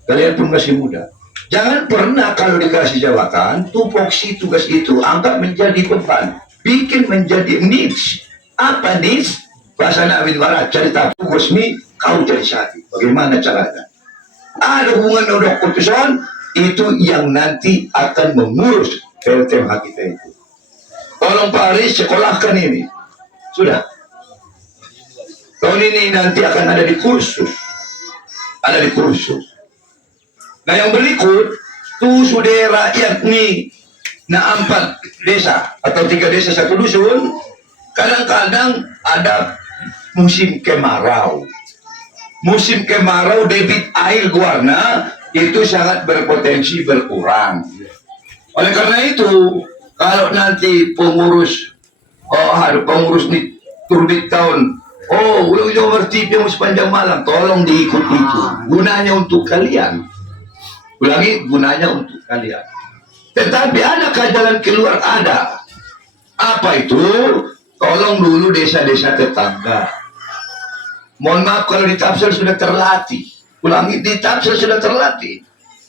kalian pun masih muda. Jangan pernah kalau dikasih jabatan, tupoksi tugas itu anggap menjadi beban. Bikin menjadi needs. Apa needs? Bahasa Nabi Barat, cari tahu resmi, kau jadi sati. Bagaimana caranya? Ada hubungan dengan keputusan itu yang nanti akan mengurus PLTMH kita itu. Tolong Pak Aris sekolahkan ini. Sudah. Tahun ini nanti akan ada di kursus. Ada di kursus. Nah yang berikut, tuh sudah rakyat nih, nah 4 desa atau 3 desa 1 dusun, kadang-kadang ada musim kemarau. Musim kemarau debit air guarna itu sangat berpotensi berkurang. Oleh karena itu, kalau nanti pengurus nih turun tahun, udah bertipe sepanjang malam, tolong diikut itu. Gunanya untuk kalian. Ulangi, gunanya untuk kalian. Tetapi adakah jalan keluar? Ada. Apa itu? Tolong dulu desa-desa tetangga. Mohon maaf kalau di Tapsel sudah terlatih. Ulangi, di Tapsel sudah terlatih.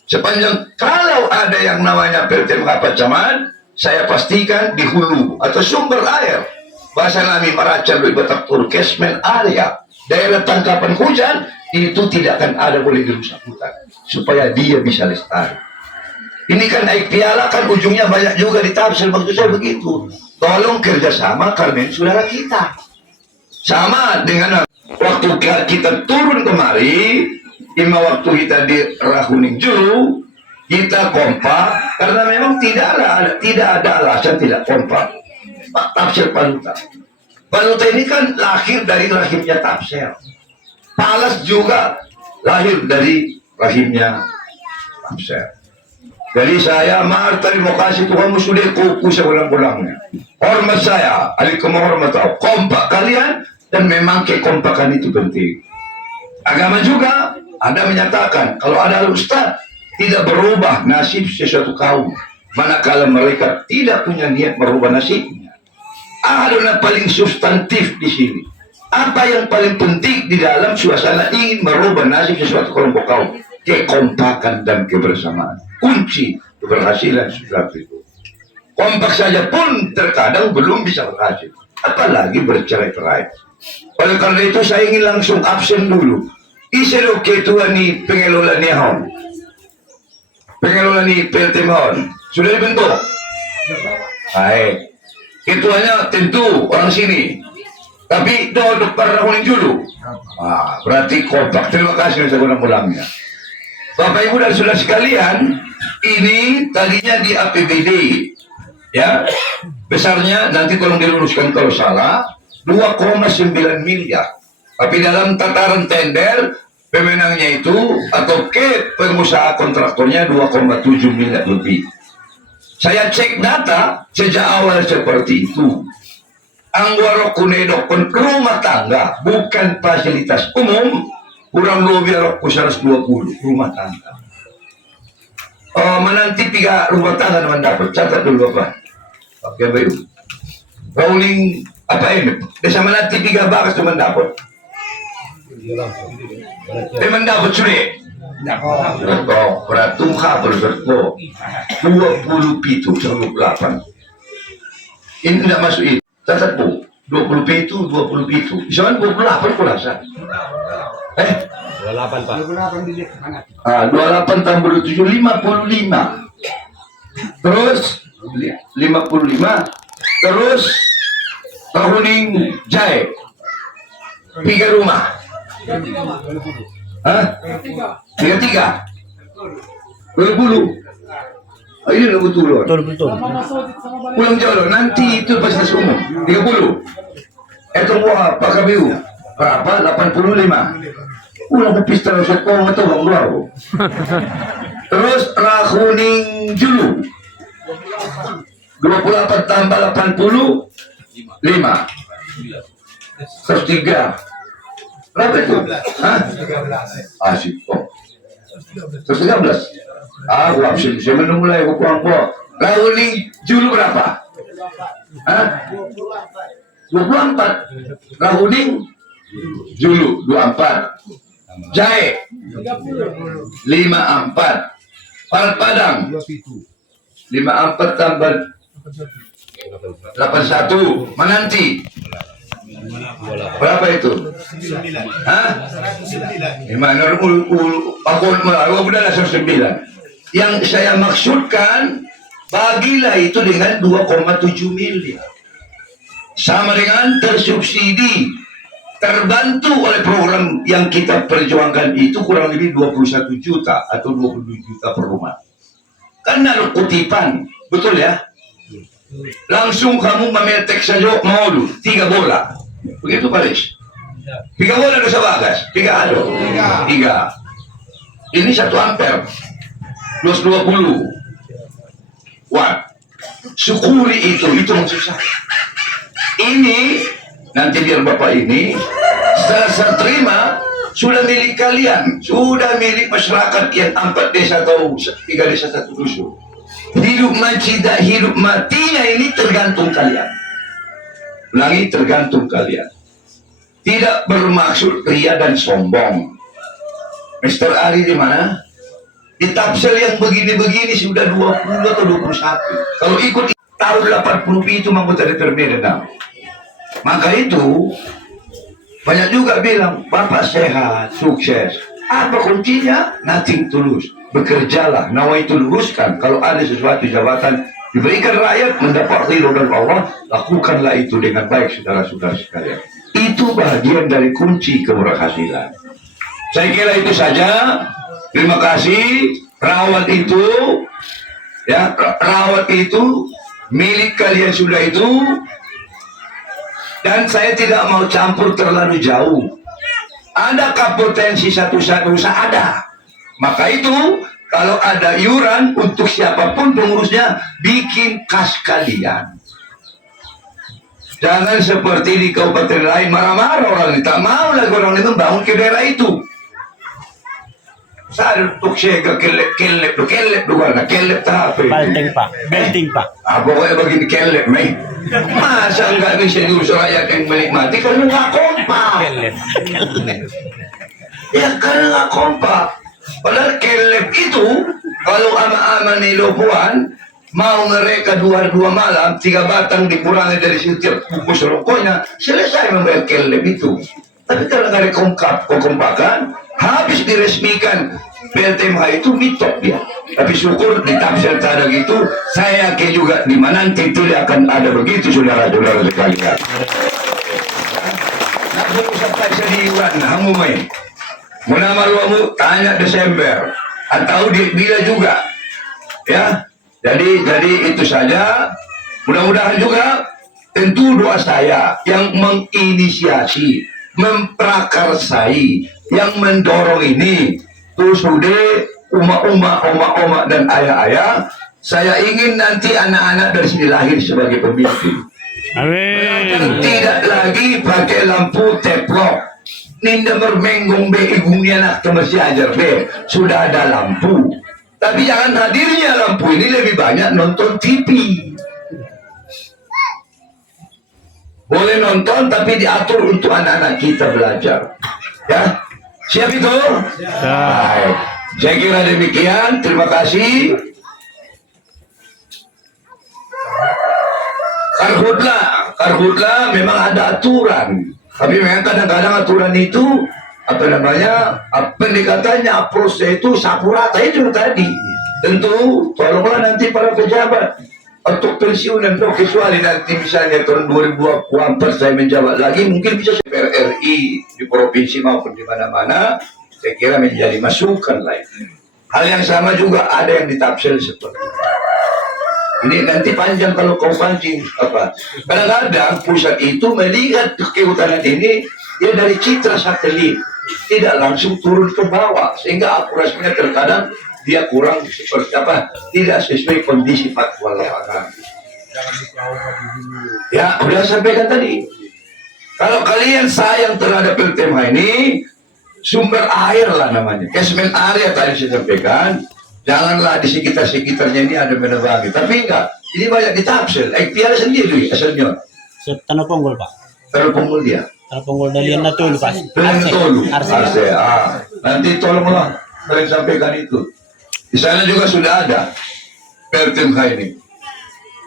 Sepanjang kalau ada yang namanya PLTMH Pak Camat, saya pastikan di hulu atau sumber air. Bahasa Nabi Maracan Batak Turkesmen area. Daerah tangkapan hujan itu tidak akan ada boleh dirusak hutan. Supaya dia bisa lestari. Ini kan naik piala kan ujungnya banyak juga di Tapsel. Maksud saya begitu. Tolong kerjasama karena ini saudara kita. Sama dengan waktu kita turun kemari, waktu kita di Rahuning Julu, kita kompak karena memang tidak ada alasan tidak kompak. Tafsir Paluta. Paluta ini kan lahir dari rahimnya Tafsir. Palas juga lahir dari rahimnya Tafsir. Jadi saya terima kasih Tuhan sudah kuku sebulan-bulannya. Hormat saya, alaikum warahmatullahi wabarakatuh. Kompak kalian dan memang kekompakan itu penting. Agama juga ada menyatakan kalau ada ustaz tidak berubah nasib sesuatu kaum, manakala mereka tidak punya niat merubah nasibnya. Adalah paling substantif di sini. Apa yang paling penting di dalam suasana ingin merubah nasib sesuatu kelompok kaum? Kekompakan dan kebersamaan. Kunci keberhasilan sesuatu itu. Kompak saja pun terkadang belum bisa berhasil. Apalagi bercerai-berai. Oleh karena itu saya ingin langsung absen dulu. Isero ketua ni pengelola ni Hon. Pengelola ni PLT Hon. Sudah dibentuk? Baik. Ketuanya tentu orang sini. Tapi dokter Rahuning dulu. Berarti kompak. Terima kasih sekurang-kurangnya. Bapak Ibu dan saudara sekalian, ini tadinya di APBD, ya, besarnya nanti tolong diluruskan kalau salah, 2,9 miliar. Tapi dalam tataran tender, pemenangnya itu atau ke pengusaha kontraktornya 2,7 miliar lebih. Saya cek data sejak awal seperti itu. Anggoro kunedok rumah tangga, bukan fasilitas umum. Kurang lebih 120 rumah tangga. Menanti 3 rumah tangga teman dapat. Catat dulu Bapak. Oke baik. Rolling apa ini? Desa menanti 3 bakas teman dapat. Teman dapat sudah. Betul. Beratung kabel berko. 20 pitu 28. Ini tidak masuk ini. Catat Bu. 20 pitu 20 pitu. Misalnya 28 kurasa. 28 Pak. 28 tambah 27 55. Terus 55. Terus Rahuning Jai 3 rumah. 33. 20. Ini udah betul. Betul. Pulang jauh nanti itu fasilitas umum 30. Itu wah Pak KBU berapa? 85. Ulang pistol sokong atau bang luar. Terus Rahuning Julu 28 tambah 80 5. 103. Berapa itu? Hah? Asik kok. 113. Gua absen. Saya mulai aku pulang kok. Rahuning Julu berapa? Hah? 24. Rahuning Julu 24. Jahe 54. Padang 54 tambah 81. Menanti berapa itu? Hah? Gimana? Aku udah 9. Yang saya maksudkan bagilah itu dengan 2,7 miliar. Sama dengan tersubsidi, terbantu oleh program yang kita perjuangkan itu kurang lebih 21 juta atau 22 juta per rumah. Karena kutipan, betul ya? Langsung kamu memetek saja mau 3 bola. Begitu Paris? 3 bola dosa bagas? 3 ado? 3. Ini 1 ampere. 220 watt. Syukuri itu maksud saya. Ini nanti biar Bapak ini setelah saya terima sudah milik kalian, sudah milik masyarakat yang 4 desa atau 3 desa 1 dusun. Hidup mati tidak hidup matinya ini tergantung kalian. Ulangi, tergantung kalian. Tidak bermaksud ria dan sombong. Mr. Ari di mana? Di Tapsel yang begini-begini sudah 20 atau 21. Kalau ikut tahun 80 itu anggota DPRD dan maka itu banyak juga bilang Bapak sehat, sukses. Apa kuncinya? Nothing tulus. Bekerjalah, nawaitu luruskan. Kalau ada sesuatu jabatan diberikan rakyat mendapat ridho dari Allah, lakukanlah itu dengan baik saudara-saudara sekalian. Itu bagian dari kunci keberhasilan. Saya kira itu saja. Terima kasih. Rawat itu, ya, rawat itu milik kalian sudah itu. Dan saya tidak mau campur terlalu jauh. Adakah potensi satu-satu usaha? Ada. Maka itu, kalau ada iuran untuk siapapun pengurusnya, bikin kas kalian. Jangan seperti di kabupaten lain marah-marah orang itu. Tak mau lagi orang itu bangun ke daerah itu. Saya untuk siaga kelep doang, kelep tak apa. Balting pak, belting pak. Pokoknya begini kelep, meh. Masa enggak bisa diurus rakyat yang menikmati karena nggak kompak. Ya karena nggak kompak. Padahal kelep itu kalau ama-ama nilopuan mau mereka dua malam 3 batang dikurangi dari setiap bungkus rokoknya, selesai membayar kelep itu. Tapi kalau nggak ada kekompakan, habis diresmikan PLTMH itu mitok dia. Tapi syukur di Tapsel ada gitu, saya yakin juga di Mananteng itu akan ada begitu saudara-saudara sekalian. Nak sampai sediwan, hamu main. Muna maluamu tanya Desember atau bila juga, ya. Jadi itu saja. Mudah-mudahan juga tentu doa saya yang menginisiasi, memprakarsai, yang mendorong ini. Terus sudah oma dan ayah-ayah, saya ingin nanti anak-anak dari sini lahir sebagai pemimpin. Amin. Tidak lagi pakai lampu teplok. Ninda bermenggong be igungnya nak masih ajar be. Sudah ada lampu. Tapi jangan hadirnya lampu ini lebih banyak nonton TV. Boleh nonton tapi diatur untuk anak-anak kita belajar. Ya, siap itu? Baik. Saya kira demikian. Terima kasih. Karhutla memang ada aturan. Tapi memang kadang-kadang aturan itu pendekatannya approach itu sapu rata itu tadi. Tentu tolonglah nanti para pejabat untuk pensiunan kecuali nanti misalnya tahun 2024 saya menjabat lagi, mungkin bisa RRI di provinsi maupun di mana-mana, saya kira menjadi masukan lain. Hal yang sama juga ada yang di Tapsel seperti itu. Ini nanti panjang kalau kau pancing apa. Kadang-kadang pusat itu melihat kehutanan ini dia dari citra satelit, tidak langsung turun ke bawah, sehingga akurasinya terkadang dia kurang seperti apa, tidak sesuai kondisi faktual lapangan. Ya, udah sampaikan tadi. Kalau kalian sayang terhadap PLTMH ini, sumber air lah namanya. Catchment area tadi saya sampaikan. Janganlah di sekitar-sekitarnya ini ada menebangi. Tapi enggak, ini banyak di Tapsel. Piala sendiri asalnya. Tanah Ponggol pak. Tanah Ponggol dia. Tanah Ponggol dalian na tulu pak. Arse. Nanti tolonglah kalian sampaikan itu. Di sana juga sudah ada PLTMH ini.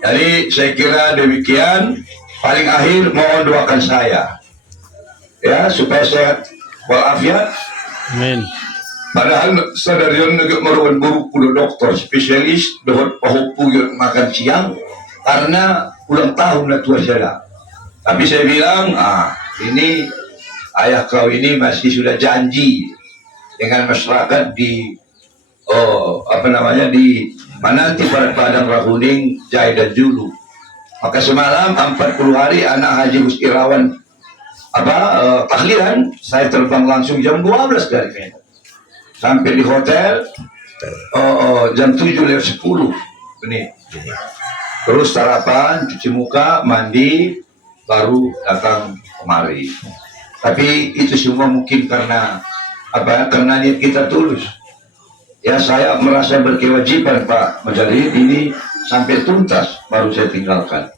Jadi saya kira demikian. Paling akhir mohon doakan saya, ya, supaya sehat walafiat. Amin. Padahal sadarian negara merupakan buruk udah dokter spesialis dapat pahupu makan siang karena ulang tahun lah tua saya. Tapi saya bilang, ini ayah kau ini masih sudah janji dengan masyarakat di di Mananteng pada Padang Rahuning, Jaya dan Julu. Maka semalam 40 hari anak Haji Gus Irawan tahlilan, saya terbang langsung jam 12 dari Medan. Sampai di hotel jam 7:10 ini. Terus sarapan, cuci muka, mandi, baru datang kemari. Tapi itu semua mungkin karena karena niat kita tulus. Ya, saya merasa berkewajiban Pak Majalin ini sampai tuntas baru saya tinggalkan.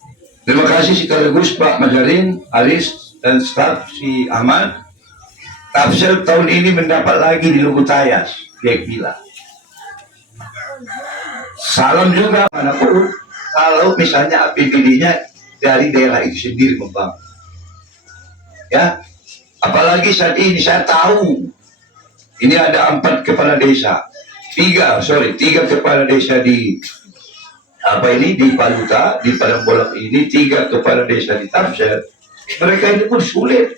Terima kasih sekaligus Pak Majalin, Alis dan staf si Ahmad. Tapsel tahun ini mendapat lagi di Lugutayas, gila. Salam juga manapun kalau misalnya APBD-nya dari daerah itu sendiri membangun. Ya, apalagi saat ini saya tahu ini ada 4 kepala desa, 3 kepala desa di di Paluta, di Padang Bolak ini, 3 kepala desa di Tapsel. Mereka ini pun sulit.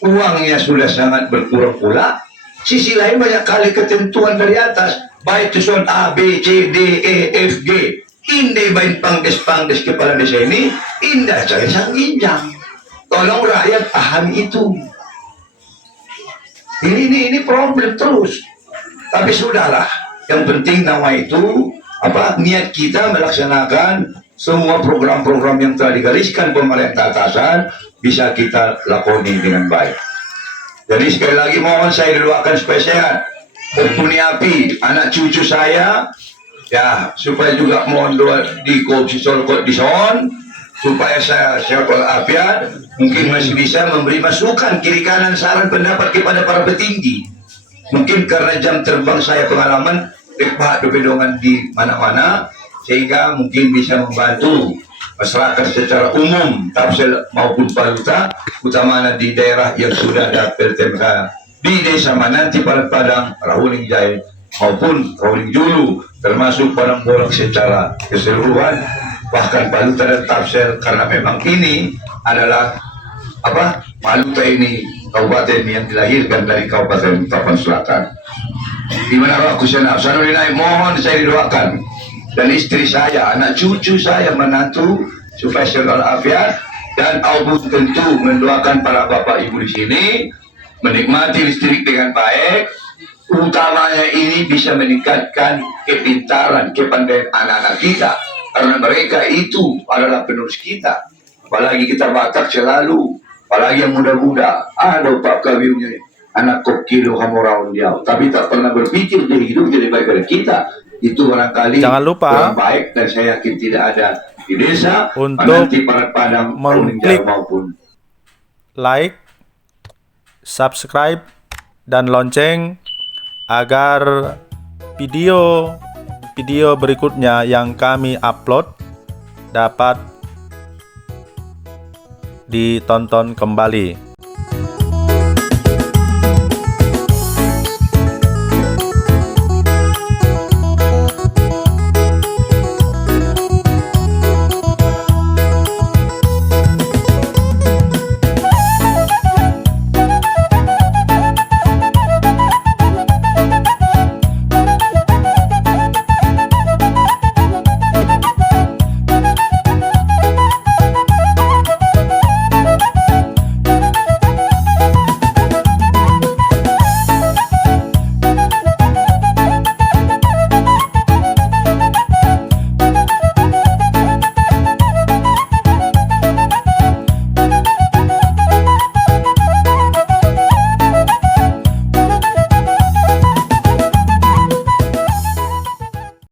Uangnya sudah sangat berkurang pula. Sisi lain banyak kali ketentuan dari atas. Baik susun A, B, C, D, E, F, G. Hindi bain pangdes-pangdes kepala desa ini. Indah saya sang ginjang. Tolong rakyat pahami itu. Ini problem terus. Tapi sudahlah. Yang penting nama itu niat kita melaksanakan semua program-program yang telah digariskan pemerintah atasan bisa kita lakoni dengan baik. Jadi sekali lagi mohon saya doakan supaya sehat. Mumpuni api anak cucu saya ya supaya juga mohon doa di kondison supaya saya sehat walafiat, mungkin masih bisa memberi masukan kiri kanan saran pendapat kepada para petinggi. Mungkin karena jam terbang saya pengalaman bepedongan di mana-mana sehingga mungkin bisa membantu masyarakat secara umum Tapsel maupun Paluta, utamanya di daerah yang sudah ada PLTMK di desa Mananti, Padang, Rahuling Jaya maupun Rahuling Julu, termasuk Padang Bolak secara keseluruhan, bahkan Paluta dan Tapsel, karena memang ini adalah Paluta ini kabupaten yang dilahirkan dari Kabupaten Tapan Selatan. Di mana aku senang, Sanudinai mohon saya didoakan dan istri saya, anak cucu saya, menantu supaya sehat walafiat, dan aku tentu mendoakan para bapak ibu di sini menikmati listrik dengan baik. Utamanya ini bisa meningkatkan kepintaran, kepandaian anak-anak kita, karena mereka itu adalah penerus kita. Apalagi kita Batak selalu, apalagi yang muda-muda, ada pak kawinnya anak kokilo hamuraun dia, tapi tak pernah berpikir dia hidup jadi baik dari kita. Itu barangkali Jangan lupa kurang baik, dan saya yakin tidak ada di desa untuk nanti Padang mengklik maupun like, subscribe, dan lonceng agar video berikutnya yang kami upload dapat ditonton kembali.